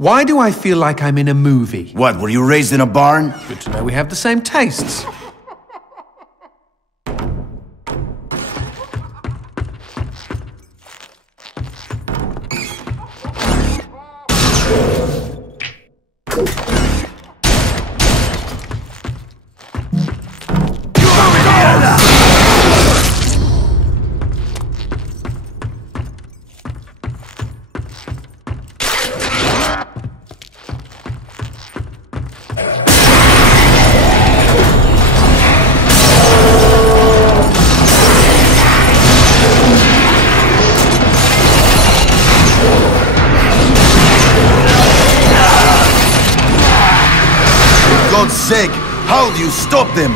Why do I feel like I'm in a movie? What, were you raised in a barn? Good to know we have the same tastes. God's sake, how do you stop them?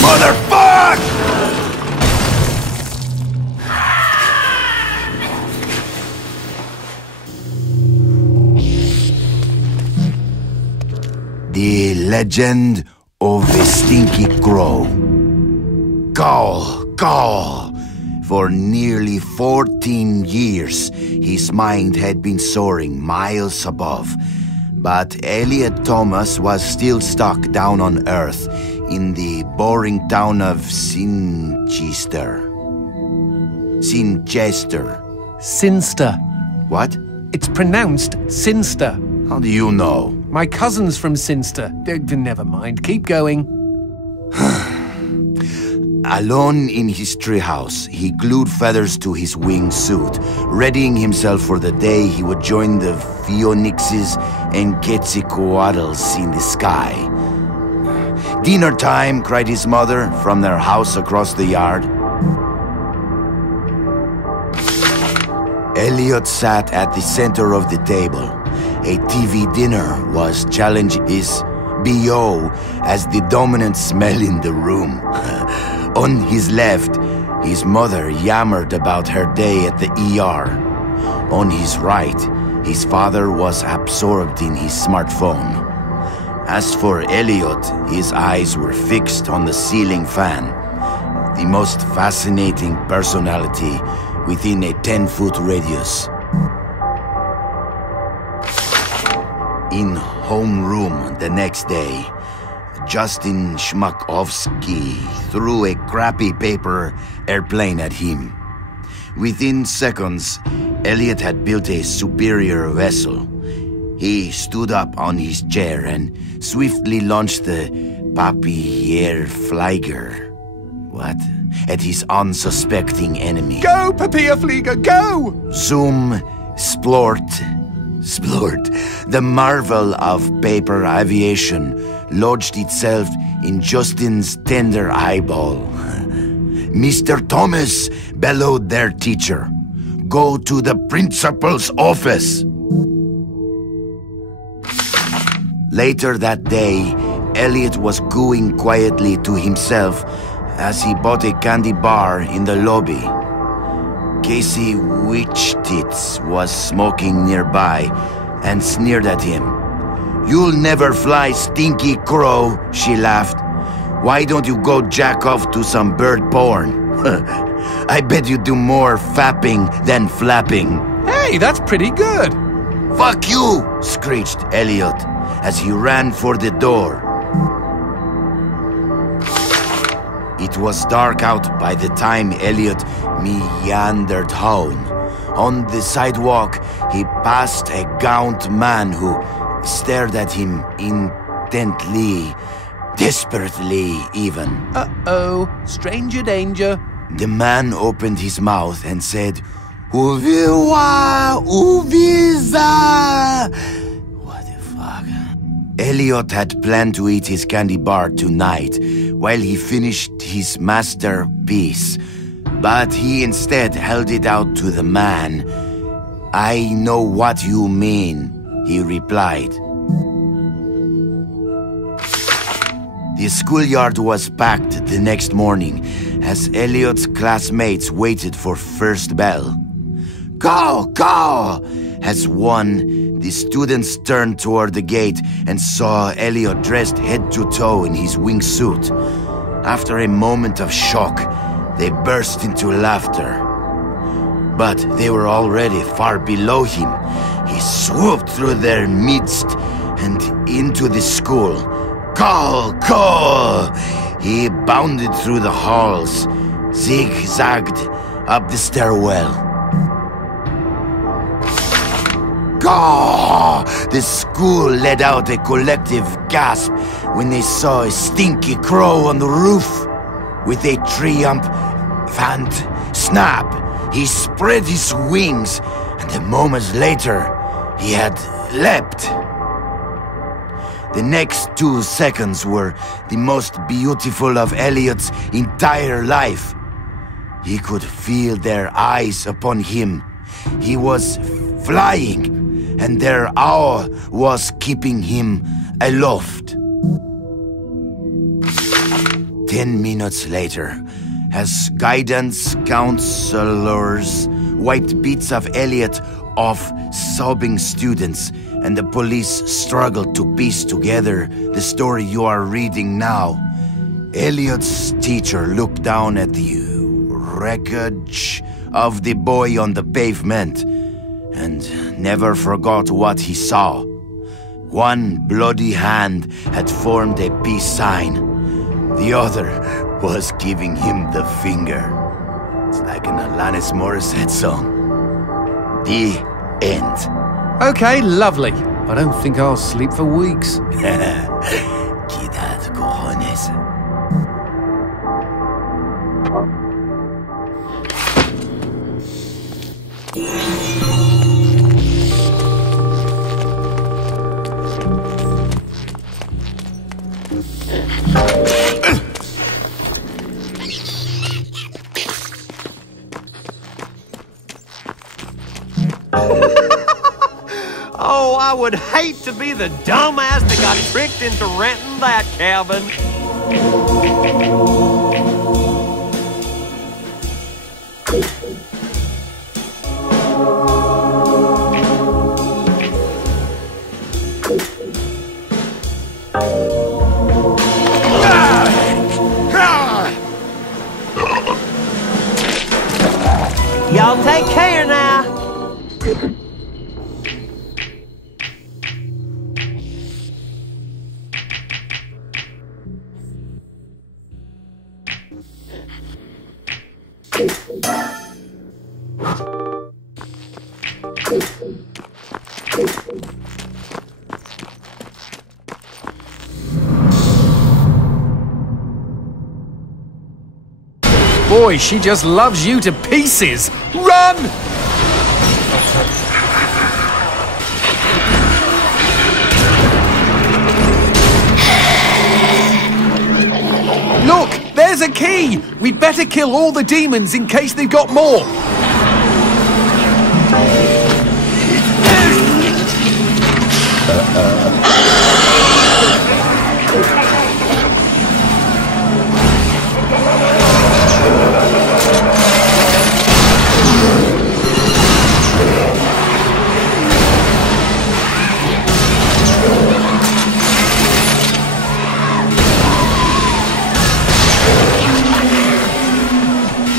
Motherfuck! The legend of the Stinky Crow. Caw, caw. For nearly 14 years, his mind had been soaring miles above. But Elliot Thomas was still stuck down on Earth in the boring town of Sinchester. Sinster. What? It's pronounced Sinster. How do you know? My cousin's from Sinster. Never mind, keep going. Alone in his treehouse, he glued feathers to his wingsuit, readying himself for the day he would join the Phoenixes and Quetzalcoatls in the sky. "Dinner time," cried his mother from their house across the yard. Elliot sat at the center of the table. A TV dinner was challenging his BO as the dominant smell in the room. On his left, his mother yammered about her day at the ER. On his right, his father was absorbed in his smartphone. As for Elliot, his eyes were fixed on the ceiling fan, the most fascinating personality within a 10-foot radius. In homeroom the next day, Justin Schmuckowski threw a crappy paper airplane at him. Within seconds, Elliot had built a superior vessel. He stood up on his chair and swiftly launched the Papierflieger. What? At his unsuspecting enemy. Go, Papierflieger, go! Zoom, splort, the marvel of paper aviation lodged itself in Justin's tender eyeball. "Mr. Thomas," bellowed their teacher, "go to the principal's office." Later that day, Elliot was cooing quietly to himself as he bought a candy bar in the lobby. Casey Witchtits was smoking nearby and sneered at him. "You'll never fly, Stinky Crow," she laughed. "Why don't you go jack off to some bird porn? I bet you do more fapping than flapping." Hey, that's pretty good. "Fuck you!" screeched Elliot as he ran for the door. It was dark out by the time Elliot meandered home. On the sidewalk, he passed a gaunt man who stared at him intently, desperately even. Uh-oh, stranger danger. The man opened his mouth and said, "Uviwa, uviza." What the fuck? Elliot had planned to eat his candy bar tonight while he finished his masterpiece, but he instead held it out to the man I know what you mean, he replied. The schoolyard was packed the next morning as Elliot's classmates waited for first bell. Go! Go! As one, the students turned toward the gate and saw Elliot dressed head to toe in his wingsuit. After a moment of shock, they burst into laughter. But they were already far below him. He swooped through their midst and into the school. Go! Go! He bounded through the halls, zigzagged up the stairwell. Go! The school let out a collective gasp when they saw a stinky crow on the roof. With a triumphant snap, he spread his wings, and a moment later, he had leapt. The next 2 seconds were the most beautiful of Elliot's entire life. He could feel their eyes upon him. He was flying, and their awe was keeping him aloft. 10 minutes later, as guidance counselors wiped bits of Elliot off sobbing students, and the police struggled to piece together the story you are reading now, Elliot's teacher looked down at the wreckage of the boy on the pavement and never forgot what he saw. One bloody hand had formed a peace sign. The other was giving him the finger. It's like an Alanis Morissette song. The end. Okay, lovely. I don't think I'll sleep for weeks. Quidad, cojones. Oh, I would hate to be the dumbass that got tricked into renting that cabin. Y'all take care now. Boy, she just loves you to pieces. Run! Look, there's a key. We'd better kill all the demons in case they've got more.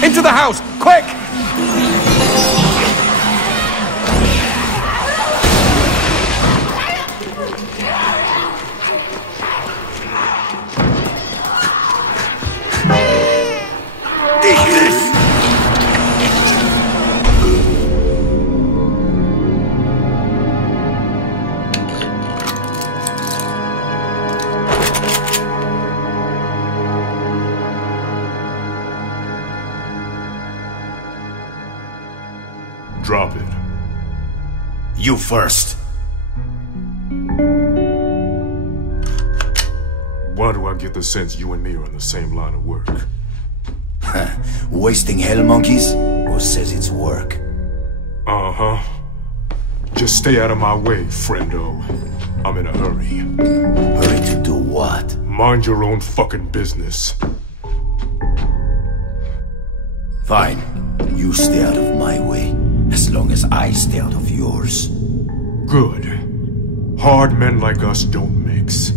Into the house, quick! Drop it. You first. Why do I get the sense you and me are in the same line of work? Wasting hell monkeys? Who says it's work? Uh-huh. Just stay out of my way, friendo. I'm in a hurry. Hurry to do what? Mind your own fucking business. Fine. You stay out of my way, as long as I stay out of yours. Good. Hard men like us don't mix.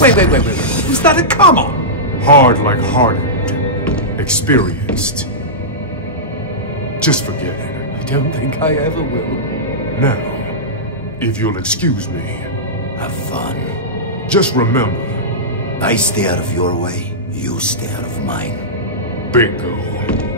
Wait. Was that a come on? Hard like hardened. Experienced. Just forget it. I don't think I ever will. Now, if you'll excuse me. Have fun. Just remember. I stay out of your way, you stay out of mine. Bingo.